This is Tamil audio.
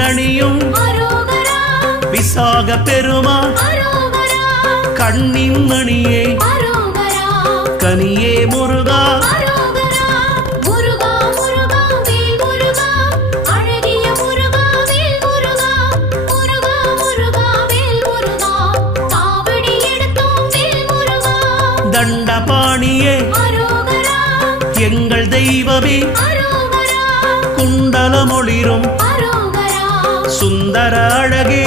தேரணியும் விசாக பெருமான் கண்ணின் மணியே கனியே முருகா தண்டபாணியே எங்கள் தெய்வமே குண்டலமொளிரும் சுந்தர அழகே